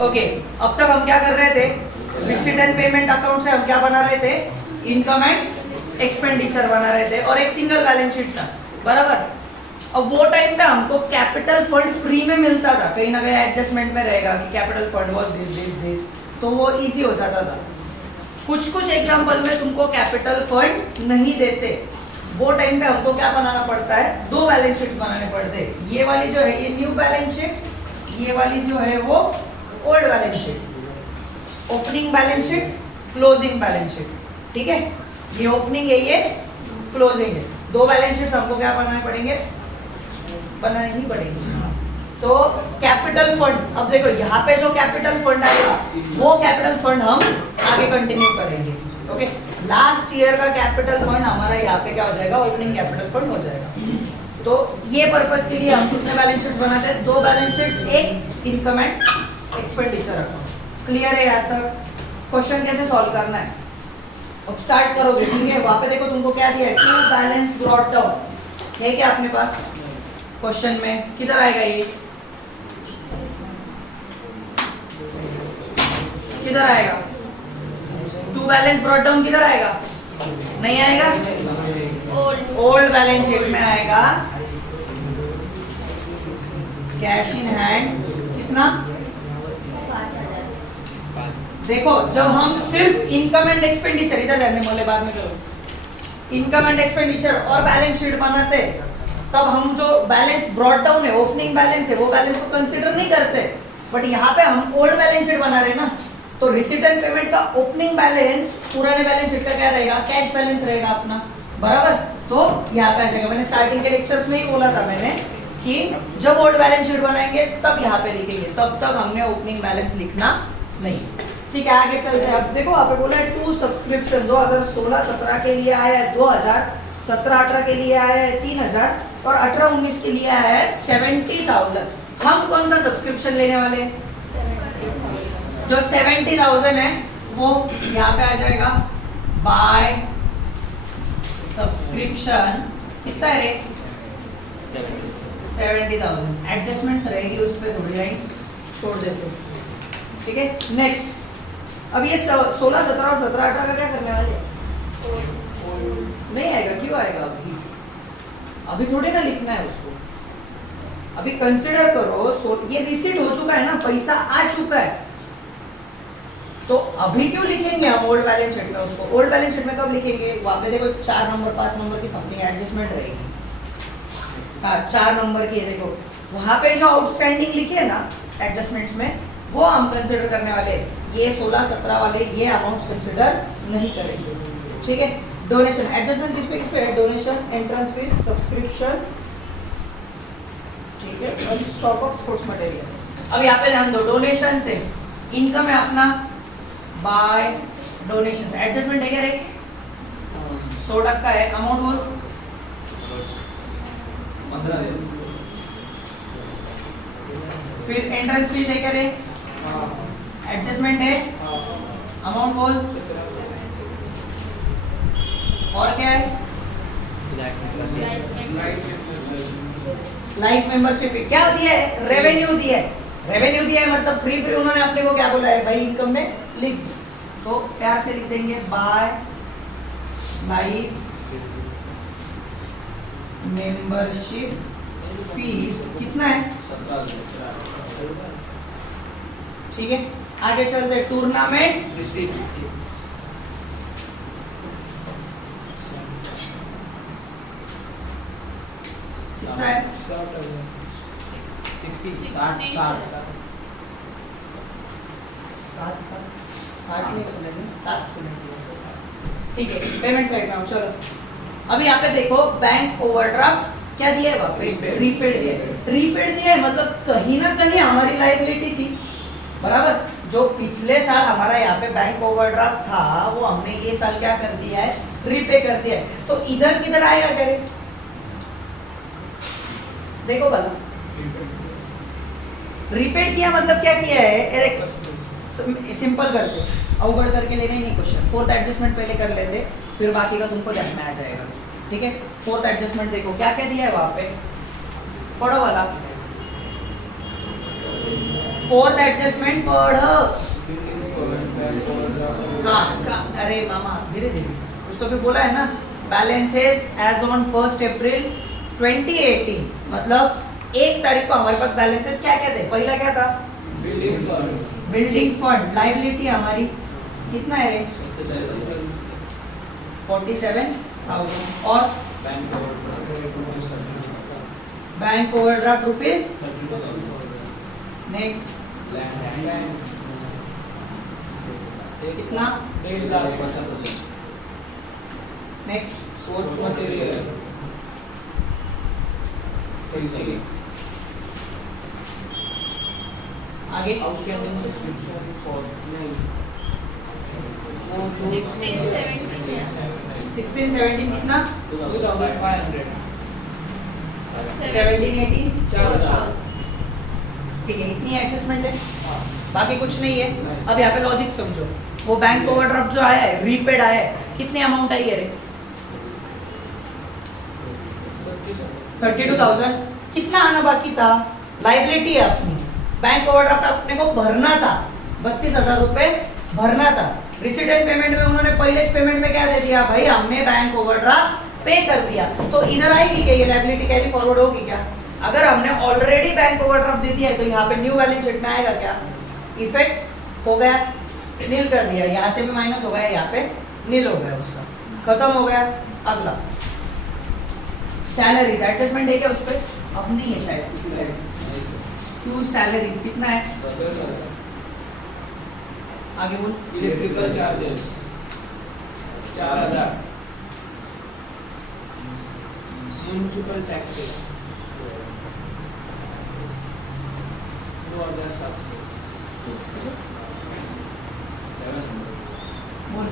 Okay, अब तक हम क्या कर रहे थे, रिसीट एंड पेमेंट अकाउंट से हम क्या बना रहे थे, इनकम एंड एक्सपेंडिचर बना रहे थे और एक सिंगल बैलेंस शीट था, बराबर। अब वो टाइम पे हमको कैपिटल फंड फ्री में मिलता था, कहीं ना कहीं एडजस्टमेंट में रहेगा कि कैपिटल फंड वाज दिस, तो वो इजी हो जाता था। कुछ एग्जांपल में तुमको कैपिटल फंड नहीं देते, वो टाइम पे हमको क्या बनाना पड़ता है, दो बैलेंस शीट्स बनाने पड़ते हैं। ये वाली जो है ये न्यू बैलेंस शीट, ये वाली जो है वो old balance sheet, opening balance sheet, closing balance sheet, ठीक है। ये ओपनिंग है, ये क्लोजिंग है, दो बैलेंस शीट्स हमको क्या बनाने पड़ेंगे, बनाने ही पड़ेंगे। तो कैपिटल फंड, अब देखो यहाँ पे जो कैपिटल फंड आएगा वो कैपिटल फंड हम आगे कंटिन्यू करेंगे, ओके। लास्ट ईयर का कैपिटल फंड हमारा यहाँ पे क्या हो जाएगा, ओपनिंग कैपिटल फंड हो जाएगा। तो ये पर्पस के लिए हम कितने बैलेंस शीट्स बनाते हैं, दो बैलेंस शीट्स, एक income and expenditure account. Clear है यहाँ तक? क्वेश्चन कैसे सॉल्व करना है, अब स्टार्ट करोगे, ठीक है। वहां पे देखो तुमको क्या दिया है, टू बैलेंस ब्रॉट डाउन है क्या अपने पास, क्वेश्चन में किधर आएगा, ये किधर आएगा, टू बैलेंस ब्रॉट डाउन किधर आएगा, नहीं आएगा, ओल्ड बैलेंस शीट में आएगा। कैश इन हैंड कितना, देखो जब हम सिर्फ इनकम एंड एक्सपेंडिचर, इधर रहने वाले बाद में करो, इनकम एंड एक्सपेंडिचर और बैलेंस शीट बनाते, तब हम जो बैलेंस ब्रॉट डाउन है, ओपनिंग बैलेंस है, वो बैलेंस को कंसीडर नहीं करते। बट यहाँ पे हम ओल्ड बैलेंस शीट बना रहे ना, तो रिसीट एंड पेमेंट का ओपनिंग बैलेंस पुराने बैलेंस शीट का क्या रहेगा, कैश बैलेंस रहेगा अपना, बराबर। तो यहाँ पे आ जाएगा, मैंने स्टार्टिंग के लेक्चर्स में ही बोला था मैंने कि जब ओल्ड बैलेंस शीट बनाएंगे तब यहाँ पे लिखेंगे, तब तक हमने ओपनिंग बैलेंस लिखना नहीं, ठीक है। आगे चलते हैं। अब देखो आप बोला है टू सब्सक्रिप्शन 2016-17 के लिए आया है 2000, 17-18 के लिए आया है 3000 और 18-19 के लिए आया है 70,000। हम कौन सा सब्सक्रिप्शन लेने वाले हैं, जो 70,000 है वो यहाँ पे आ जाएगा, बाय सब्सक्रिप्शन कितना है रे, 70,000। एडजस्टमेंट रहेगी उस पर थोड़ी लाइन छोड़ देते, ठीक है। नेक्स्ट, अब ये 16, 17 और 17, 18 का क्या करने वाले हैं, नहीं आएगा, क्यों आएगा, अभी थोड़ी ना लिखना है उसको, अभी कंसिडर करो ये रिसीट हो चुका है ना, पैसा आ चुका है, तो अभी क्यों लिखेंगे हम ओल्ड बैलेंस शीट में उसको, ओल्ड बैलेंस शीट में कब लिखेंगे, वहां पे देखो 4 नंबर 5 नंबर की समथिंग एडजस्टमेंट रहेगी, हाँ 4 नंबर की है, देखो वहां पे जो आउटस्टैंडिंग लिखे है ना एडजस्टमेंट्स में, वो हम कंसिडर करने वाले, ये 16-17 वाले ये अमाउंट्स कंसिडर नहीं करेंगे, ठीक है। डोनेशन एडजस्टमेंट किस पे है, डोनेशन, एंट्रेंस फीस, सब्सक्रिप्शन, ठीक है, और स्टॉक ऑफ स्पोर्ट्स मटेरियल। अब यहाँ पे ध्यान दो, डोनेशन से इनकम है अपना बाय डोनेशन, एडजस्टमेंट है क्या रे, 100% है, अमाउंट बोल 15। फिर एंट्रेंस फीस है क्या रे, एडजस्टमेंट है, अमाउंट बोल, और क्या है, लाइफ मेंबरशिप क्या दिया है, रेवेन्यू दिया है, रेवेन्यू दिया है मतलब फ्री उन्होंने अपने को क्या बोला है भाई, इनकम में लिख, तो प्यार से लिख देंगे बाय लाइफ मेंबरशिप फीस कितना है, 17,000, ठीक है। आगे चलते हैं, टूर्नामेंट रिसीट कितना है, 60 नहीं सुनेंगे, 7 सुनेंगे, ठीक है। पेमेंट साइड में आओ, चलो अभी यहाँ पे देखो बैंक ओवरड्राफ्ट क्या दिया है, वहाँ पे रीपेड दिया है, रीपेड दिया है मतलब कहीं ना कहीं हमारी लायबिलिटी थी, बराबर। जो पिछले साल हमारा यहाँ पे बैंक ओवरड्राफ्ट था वो हमने ये साल क्या कर दिया है, रीपे कर दिया है, तो इधर किधर आएगा करे, देखो भला रीपेड किया मतलब क्या किया है, एक सिंपल करते, अवगढ़ करके लेना ही नहीं क्वेश्चन, फोर्थ एडजस्टमेंट पहले कर लेते, फिर बाकी का तुमको ध्यान में आ जाएगा, ठीक है। फोर्थ एडजस्टमेंट देखो क्या क्या दिया है वहां पे, पढ़ो वाला, फोर्थ एडजस्टमेंट पढ़। हाँ अरे मामा धीरे धीरे कुछ तो भी बोला है ना। बैलेंसेस एज ऑन 1 अप्रैल 2018, मतलब 1 तारीख को हमारे पास बैलेंसेस क्या क्या थे? पहला क्या था? बिल्डिंग फंड लाइबिलिटी हमारी कितना है रे? 47,000 और बैंक ओवरड्राफ्ट रुपीज नेक्स्ट कितना? 1,50,000 नेक्स्ट सोर्स मटेरियल आगे आउटस्टैंडिंग सब्सक्रिप्शन फॉर 16 17 कितना? 2,500 17 18 4,000 ठीक है, इतनी एडजस्टमेंट है, बाकी कुछ नहीं है। अब यहाँ पे लॉजिक समझो। वो बैंक ओवरड्राफ्ट जो आया है, रीपेड आया है, कितने अमाउंट आई है रे? 32,000। कितना आना बाकी था? लाइबिलिटी है अपनी, बैंक ओवरड्राफ्ट अपने को भरना था, 32,000 रुपए भरना था। रिसीडेंट पेमेंट में उन्होंने पहले पेमेंट में क्या दे दिया? भाई हमने बैंक ओवरड्राफ्ट पे कर दिया, तो इधर आएगी क्या ये लाइबिलिटी? कैरी फॉरवर्ड होगी क्या? अगर हमने ऑलरेडी बैंक ओवरड्राफ्ट दे दिया है तो यहाँ पे न्यू बैलेंस शीट में आएगा क्या? इफेक्ट हो गया, नील कर दिया, यहाँ से भी माइनस हो गया, यहाँ पे नील हो गया, उसका खत्म हो गया। अगला सैलरीज एडजस्टमेंट है क्या उस पर? अब नहीं है शायद। टू सैलरीज कितना है? आगे बोल। इलेक्ट्रिकल चार्जेस 4,000 म्युनिसिपल टैक्सेस 2,700 बोल।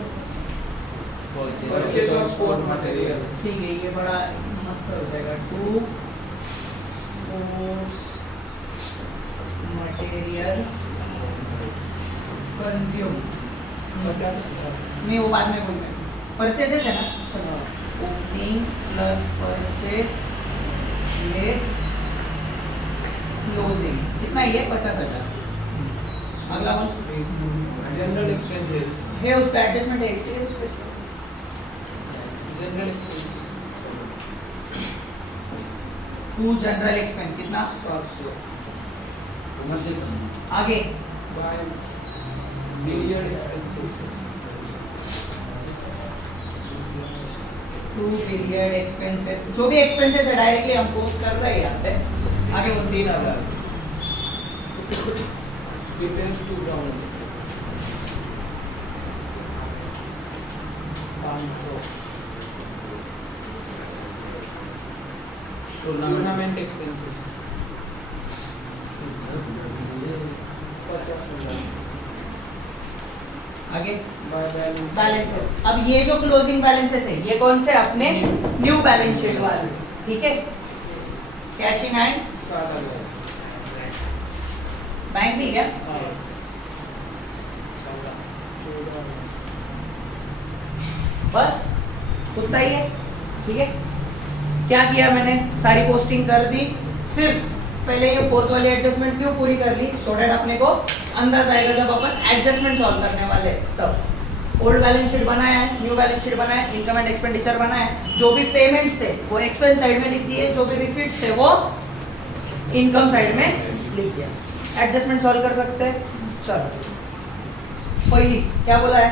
परचेस ऑफ स्पोर्ट मटेरियल ठीक है, ये बड़ा मस्त हो जाएगा। टू स्पोर्ट्स मटेरियल कंज्यूम 50,000 नहीं, वो बाद में बोल रहे हैं। परचेसेस है ना? चलो, opening plus purchase less closing कितना? ये 50,000। अगला बोल। जनरल एक्सपेंसेस है उस पे एडजस्टमेंट है, इसलिए उस पे general expenses to general expense कितना? 700 आगे by billiard expenses to period expenses, जो भी एक्सपेंसेस है डायरेक्टली हम पोस्ट कर रहे हैं यहाँ पे। आगे बोल। 3,000 defence to ground 500 tournament expenses 50,000 आगे बाय बैलेंस बैलेंसेस। अब ये जो क्लोजिंग बैलेंसेस है ये कौन से? अपने न्यू बैलेंस शीट वाले, ठीक है। कैश इन हैंड 7,000 बैंक भी क्या? बस उतना ही है, ठीक है। क्या किया मैंने? सारी पोस्टिंग कर दी। सिर्फ पहले ये फोर्थ वाली एडजस्टमेंट क्यों पूरी कर ली? सो दैट अपने को अंदाज आएगा जब अपन एडजस्टमेंट सॉल्व करने वाले तब। ओल्ड बैलेंस शीट बनाया है, न्यू बैलेंस शीट बनाया है, इनकम एंड एक्सपेंडिचर बनाया है। जो भी पेमेंट्स थे वो एक्सपेंस साइड में लिख दिए, जो भी रिसीट्स थे वो इनकम साइड में लिख दिया। एडजस्टमेंट सॉल्व कर सकते हैं। चलो, पहली क्या बोला है?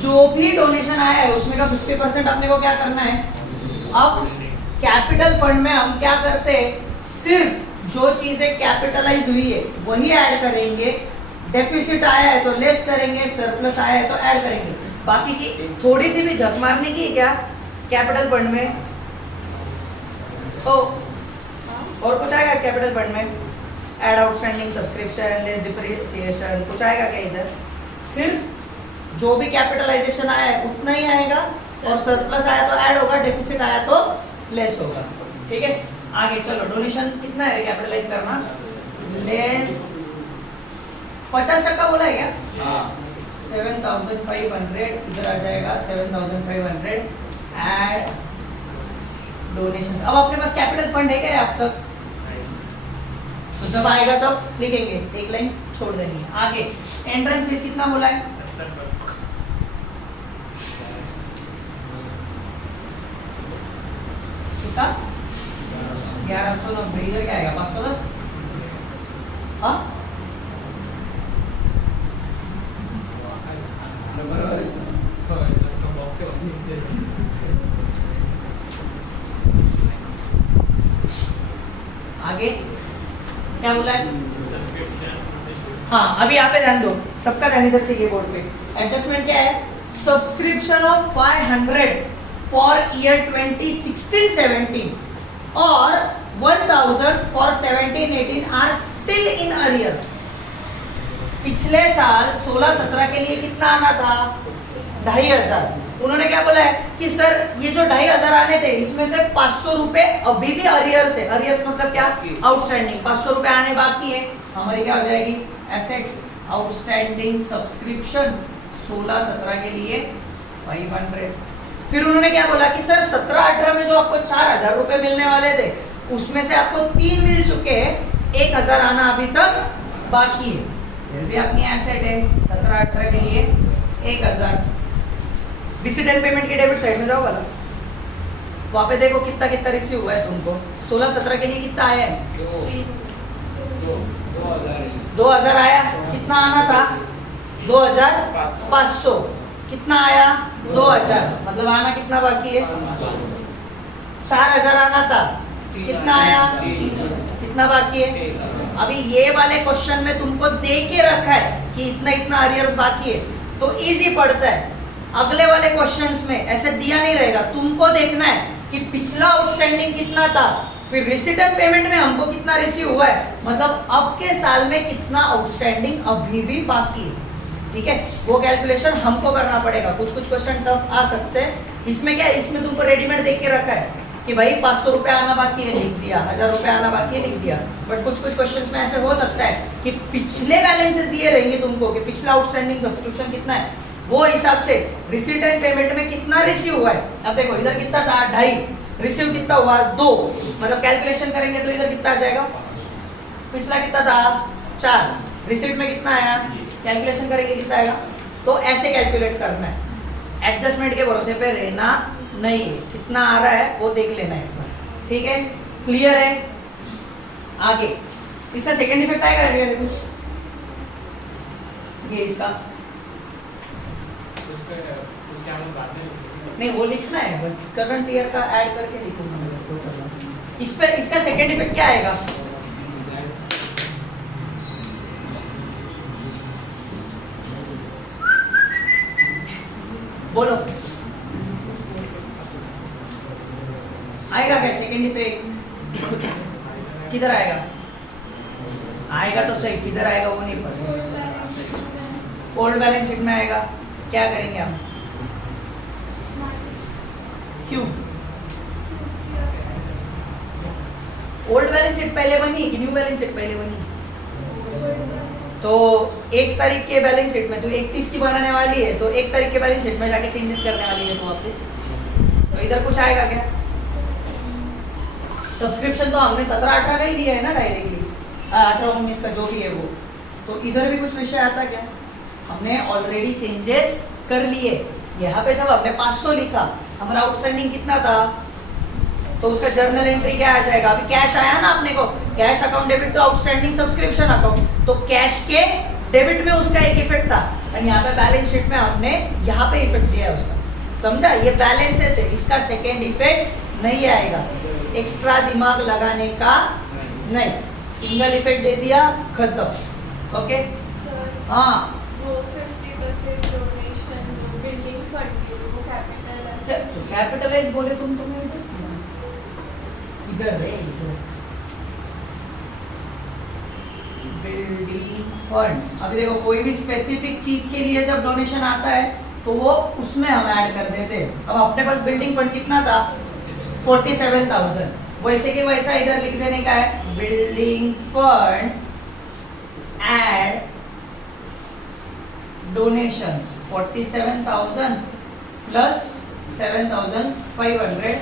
जो भी डोनेशन आया है उसमें का 50% अपने को क्या करना है? अब कैपिटल फंड में हम क्या करते हैं? सिर्फ जो चीजें कैपिटलाइज हुई है वही ऐड करेंगे। डेफिसिट आया है तो लेस करेंगे, सरप्लस आया है तो ऐड करेंगे। बाकी की थोड़ी सी भी झक मारने की है क्या कैपिटल फंड में? तो और कुछ आएगा कैपिटल फंड में? Add outstanding subscription, less depreciation, कुछ आएगा क्या इधर? सिर्फ जो भी कैपिटलाइजेशन आया है उतना ही आएगा, और सरप्लस आया तो ऐड होगा, डेफिसिट आया तो लेस होगा, ठीक है। आगे चलो, डोनेशन कितना है कैपिटलाइज करना? लेस 50% बोला है क्या? 7,500 इधर आ जाएगा, 7,500 ऐड डोनेशंस। अब अपने पास कैपिटल फंड है क्या अब तक? तो जब आएगा तब लिखेंगे, एक लाइन छोड़ देंगे। आगे एंट्रेंस फीस कितना बोला है? 70%। कितना? 1190। इधर क्या आएगा? 510। हाँ आगे क्या बोला है? हाँ अभी यहाँ पे ध्यान दो, सबका ध्यान इधर चाहिए बोर्ड पे। एडजस्टमेंट क्या है? सब्सक्रिप्शन ऑफ 500 फॉर ईयर 2016-17 और 1000 for 17-18 are still in arrears. पिछले साल 16-17 के लिए कितना आना था? 2500। उन्होंने क्या बोला है कि सर ये जो 2500 आने थे इसमें से 500 रुपए अभी भी अरियर्स है। अरियर्स मतलब क्या? आउटस्टैंडिंग। 500 रुपए आने बाकी है। हमारी क्या हो जाएगी? एसेट आउटस्टैंडिंग सब्सक्रिप्शन 16-17 के लिए 500। फिर उन्होंने क्या बोला कि सर 17-18 में जो आपको 4000 रुपए मिलने वाले थे उसमें से आपको 3 मिल चुके हैं, 1000 आना अभी तक बाकी है। फिर भी अपनी एसेट है 17-18 के लिए 1000। रिसीट एंड पेमेंट के डेबिट साइड में जाओ वाला, वहां पे देखो कितना कितना रिसीव हुआ है तुमको। 16-17 के लिए कितना आया है? 2000 आया। कितना आना था? 2500। कितना आया? 2000। मतलब आना कितना बाकी है? 4000 आना था। कितना आया? कितना बाकी है? अभी ये वाले क्वेश्चन में तुमको दे के रखा है कि इतना इतना अरियर्स बाकी है तो इजी पड़ता है। अगले वाले क्वेश्चंस में ऐसे दिया नहीं रहेगा, तुमको देखना है कि पिछला आउटस्टैंडिंग कितना था, फिर रिसीट एंड पेमेंट में हमको कितना रिसीव हुआ है, मतलब अब के साल में कितना आउटस्टैंडिंग अभी भी बाकी है। ठीक है, वो कैलकुलेशन हमको करना पड़ेगा। कुछ कुछ क्वेश्चन टफ आ सकते हैं। इसमें क्या है, इसमें तुमको रेडीमेड देख के रखा है कि भाई 500 रुपए आना बाकी है, लिख दिया। 1000 रुपए आना बाकी है, लिख दिया। बट कुछ कुछ क्वेश्चंस में ऐसे हो सकता है कि पिछले बैलेंसेस दिए रहेंगे तुमको कि पिछला आउटस्टैंडिंग सब्सक्रिप्शन कितना है, वो हिसाब से रिसीट एंड पेमेंट में कितना रिसीव हुआ है। अब देखो इधर कितना था 2.5, रिसीव कितना हुआ 2, मतलब कैलकुलेशन करेंगे तो इधर कितना आ जाएगा? पिछला कितना था 4, रिसीट में कितना आया, कैलकुलेशन करेंगे कितना आएगा। तो ऐसे कैलकुलेट करना है, एडजस्टमेंट के भरोसे पे रहना नहीं है। कितना आ रहा है वो देख लेना है एक बार। ठीक है, क्लियर है? आगे इसका सेकंड इफेक्ट आएगा कुछ, ये इसका नहीं वो लिखना है, करंट ईयर का ऐड करके लिखूंगा। इस पे इसका सेकंड इफेक्ट क्या आएगा? बोलो आएगा क्या सेकंड इफेक्ट? किधर आएगा? आएगा तो सही, किधर आएगा वो नहीं पता। ओल्ड बैलेंस शीट में आएगा। क्या करेंगे हम? क्यों? ओल्ड बैलेंस शीट पहले बनी कि न्यू बैलेंस शीट पहले बनी? तो 1 तारीख के बैलेंस शीट में तो 31 की बनाने वाली है, तो 1 तारीख के बैलेंस शीट में जाके चेंजेस करने वाली है तो वापस। तो इधर कुछ आएगा क्या? सब्सक्रिप्शन तो हमने 17-18 का ही लिया है ना डायरेक्टली, 18-19 का जो भी है वो। तो इधर भी कुछ विषय आता क्या? हमने ऑलरेडी चेंजेस कर लिए। यहाँ पे जब हमने 500 लिखा, हमारा आउटस्टैंडिंग कितना था, तो उसका जर्नल एंट्री क्या आ जाएगा? अभी कैश आया ना अपने को, cash account debit to outstanding subscription account, तो कैश के डेबिट में उसका एक इफेक्ट था, और यहाँ पे बैलेंस शीट में हमने यहाँ पे इफेक्ट दिया है उसका। समझा? ये बैलेंसेस है, इसका सेकेंड इफेक्ट नहीं आएगा। एक्स्ट्रा दिमाग लगाने का नहीं, सिंगल इफेक्ट दे दिया, खत्म। ओके? हाँ, वो 50% डोनेशन बिल्डिंग फंड के लिए वो कैपिटल तो कैपिटलाइज बोले तुम्हें इधर है, इधर बिल्डिंग फंड। अभी देखो कोई भी स्पेसिफिक चीज के लिए जब डोनेशन आता है तो वो उसमें हम ऐड कर देते हैं। अब अपने पास बिल्डिंग फंड कितना था? 47,000। वैसे के वैसा इधर लिख देने का है, building fund add donations 47,000 plus 7,500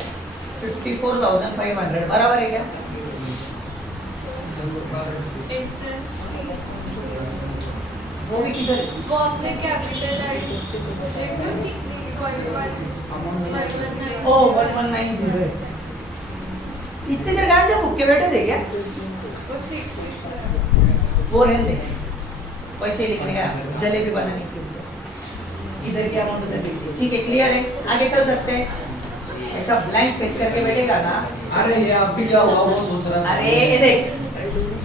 54,500 बराबर है क्या? एंट्रेंस वो भी किधर है? वो आपने कैपिटलाइज देखो कितनी 0.119 ओ 1190 है। इतने देर कहाँ जब भूखे बैठे थे क्या? वो 6 वो रहने दे, पैसे लिखने का जलेबी बनाने के लिए इधर की अमाउंट उधर लिख दी। ठीक है, क्लियर है, आगे चल सकते हैं। ऐसा ब्लैंक फेस करके बैठेगा ना, अरे ये अब भी क्या हुआ वो सोच रहा था। अरे ये देख,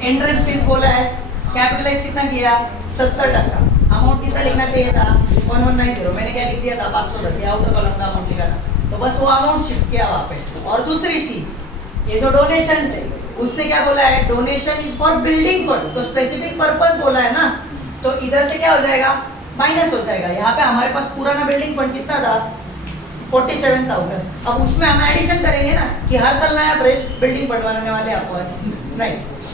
एंट्रेंस फीस बोला है, कैपिटलाइज कितना किया 70%, अमाउंट कितना लिखना चाहिए था 1190, मैंने क्या लिख दिया था 510, ये आउटर कॉलम का अमाउंट लिखा था, तो बस वो अमाउंट शिफ्ट किया वहाँ पे। और दूसरी चीज, ये जो डोनेशन है उसने क्या बोला है, donation is for building fund, तो स्पेसिफिक पर्पस बोला है ना, तो इधर से क्या हो जाएगा, माइनस हो जाएगा। यहाँ पे हमारे पास पुराना बिल्डिंग फंड कितना था 47,000, अब उसमें हम एडिशन करेंगे ना कि हर साल नया बिल्डिंग फंड बनाने वाले अपन नहीं,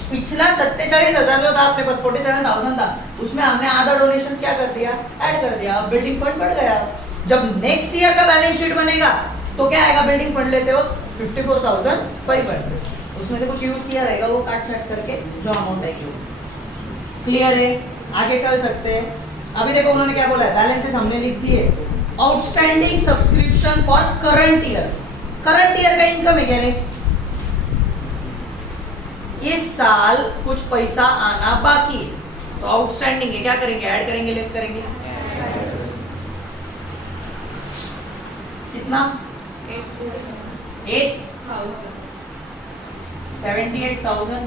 पिछला 47,000 जो था अपने पास 47,000 था, उसमें हमने आधा डोनेशन क्या कर दिया, ऐड कर दिया, अब बिल्डिंग फंड बढ़ गया। जब नेक्स्ट ईयर का बैलेंस शीट बनेगा तो क्या आएगा, बिल्डिंग फंड लेते वक्त 54,500, उसमें से कुछ यूज किया रहेगा वो काट छाट करके जो अमाउंट आएगी। क्लियर है, आगे चल सकते हैं। अभी देखो उन्होंने क्या बोला है, बैलेंसेस हमने लिख दिए। Outstanding subscription for current year, current year का इनकम है क्या रे, इस साल कुछ पैसा आना बाकी है, तो आउटस्टैंडिंग है, क्या करेंगे, ऐड करेंगे, लेस करेंगे, कितना 78,000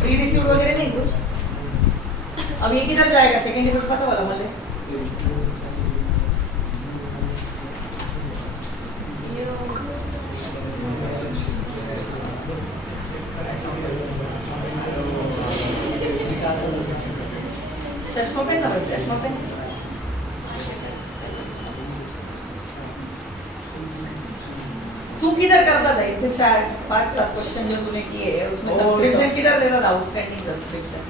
प्री रिसीव्ड वगैरह नहीं कुछ। अब ये किधर जाएगा, सेकंड इफेक्ट पता वाला बोले, चश्मा पेन ना भाई, चश्मा पेन। तू किधर करता था इतने 4-5-7 क्वेश्चन जो तूने किए हैं उसमें ओ, सब्सक्रिप्शन सब- किधर देता था, आउटस्टैंडिंग सब्सक्रिप्शन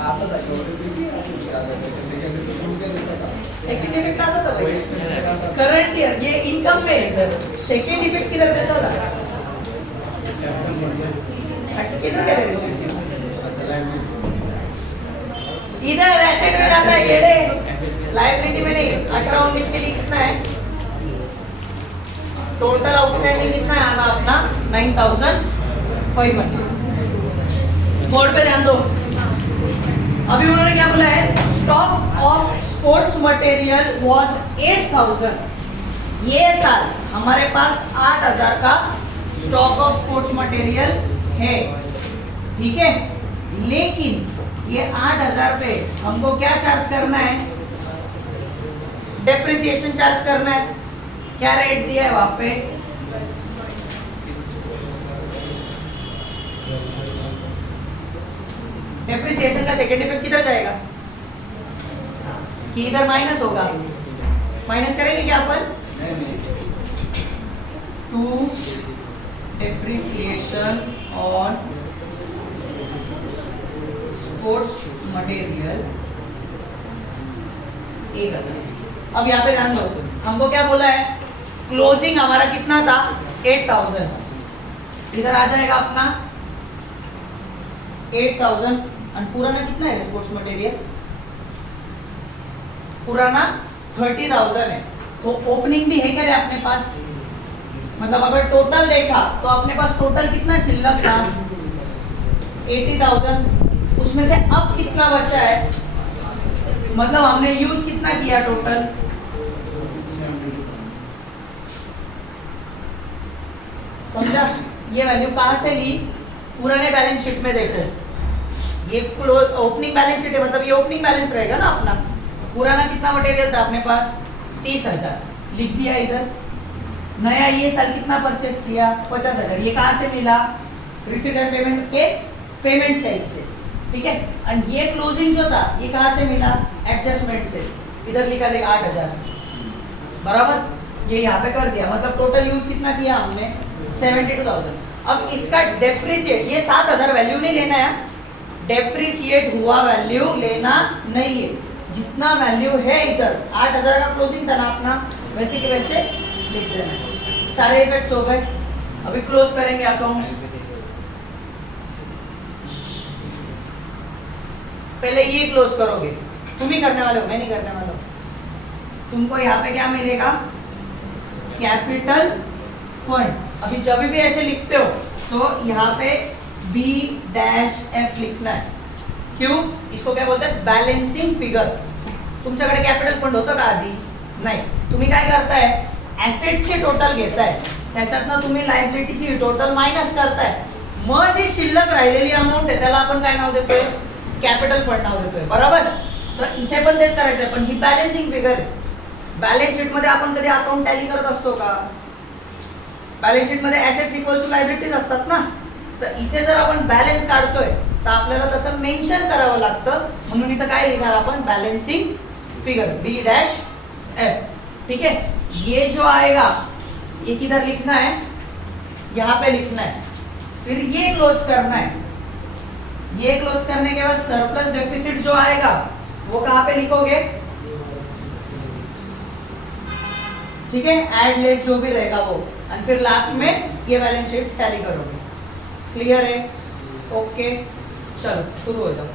आता था सेकंड देता था। सेकंड इफेक्ट आता था वो भाई, इसमें आता था। करंट ईयर ये इनकम में इधर सेकंड इफेक्ट किधर देता था, किधर क्या दे इधर एसेट में जाता है केड़े, लायबिलिटी में नहीं। 18-19 के लिए कितना है, टोटल आउटस्टैंडिंग कितना है आना अपना 9,500। बोर्ड पे ध्यान दो, अभी उन्होंने क्या बोला है, stock of sports material was 8,000, ये साल हमारे पास 8,000 का स्टॉक ऑफ स्पोर्ट्स मटेरियल है, ठीक है, लेकिन ये 8,000 पे हमको क्या चार्ज करना है, डेप्रिसिएशन चार्ज करना है। क्या रेट दिया है वहां पे, डेप्रिसिएशन का सेकंड इफेक्ट किधर जाएगा, कि इधर माइनस होगा, माइनस करेंगे क्या अपन, to depreciation on sports material 1,000। अब यहाँ पे ध्यान लो, हमको क्या बोला है, क्लोजिंग हमारा कितना था 8,000, इधर आ जाएगा अपना 8,000 और पुराना कितना है स्पोर्ट्स मटेरियल, पुराना 30,000 है, तो ओपनिंग भी है क्या रे अपने पास, मतलब अगर टोटल देखा तो अपने पास टोटल कितना शिल्लक था 80,000, उसमें से अब कितना बचा है, मतलब हमने यूज कितना किया टोटल, समझा, ये वैल्यू कहाँ से ली, पुराने बैलेंस शीट में देखो, ये ओपनिंग बैलेंस शीट है, मतलब ये ओपनिंग बैलेंस रहेगा ना अपना, पुराना कितना मटेरियल था अपने पास 30,000, लिख दिया इधर, नया ये साल कितना परचेस किया 50,000, ये कहाँ से मिला, रिसीट एंड पेमेंट के पेमेंट साइड से, ठीक है, और ये क्लोजिंग जो था ये कहाँ से मिला, एडजस्टमेंट से, इधर लिखा देगा 8,000, बराबर, ये यहाँ पे कर दिया, मतलब टोटल यूज कितना किया हमने 72,000। अब इसका डेप्रिसिएट, ये 7,000 वैल्यू नहीं लेना है, डेप्रिसिएट हुआ वैल्यू लेना नहीं है, जितना वैल्यू है इधर 8,000 का क्लोजिंग था ना अपना, वैसे के वैसे लिख देना है। सारे इफेक्ट्स हो गए, अभी क्लोज करेंगे अकाउंट। पहले ये क्लोज करोगे, तुम ही करने वाले हो, मैं नहीं करने वाला हूँ। तुमको यहाँ पे क्या मिलेगा, कैपिटल फंड। अभी जब भी ऐसे लिखते हो तो यहाँ पे B-F लिखना है। क्यों? इसको क्या बोलते हैं, बॅलन्सिंग फिगर। तुमच्याकडे कॅपिटल फंड होतं का आधी? नाही। तुम्ही काय करताय, ॲसेटचे टोटल घेताय, त्याच्यातनं तुम्ही लायबिलिटीची टोटल मायनस करताय, मग जी शिल्लक राहिलेली अमाऊंट आहे त्याला आपण काय नाव देतोय, कॅपिटल फंड नाव देतोय, बरोबर? तर इथे पण तेच करायचं आहे, पण ही बॅलन्सिंग फिगर आहे। बॅलन्स शीट मध्ये आपण कधी अकाउंट टॅली करत असतो का? बॅलन्स शीट मध्ये ॲसेट्स इक्वल्स टू लायबिलिटीज असतात ना, तर इथे जर आपण बॅलन्स काढतोय तर आपल्याला तसं मेन्शन करावं लागतं, म्हणून इथं काय लिहिणार आपण, बॅलन्सिंग फिगर B-F। ठीक है, ये जो आएगा ये किधर लिखना है, यहाँ पे लिखना है, फिर ये क्लोज करना है। ये क्लोज करने के बाद सरप्लस डेफिसिट जो आएगा वो कहाँ पे लिखोगे, ठीक है, एड लेस जो भी रहेगा वो, और फिर लास्ट में ये बैलेंस शीट टैली करोगे। क्लियर है? ओके, चलो शुरू हो जाओ।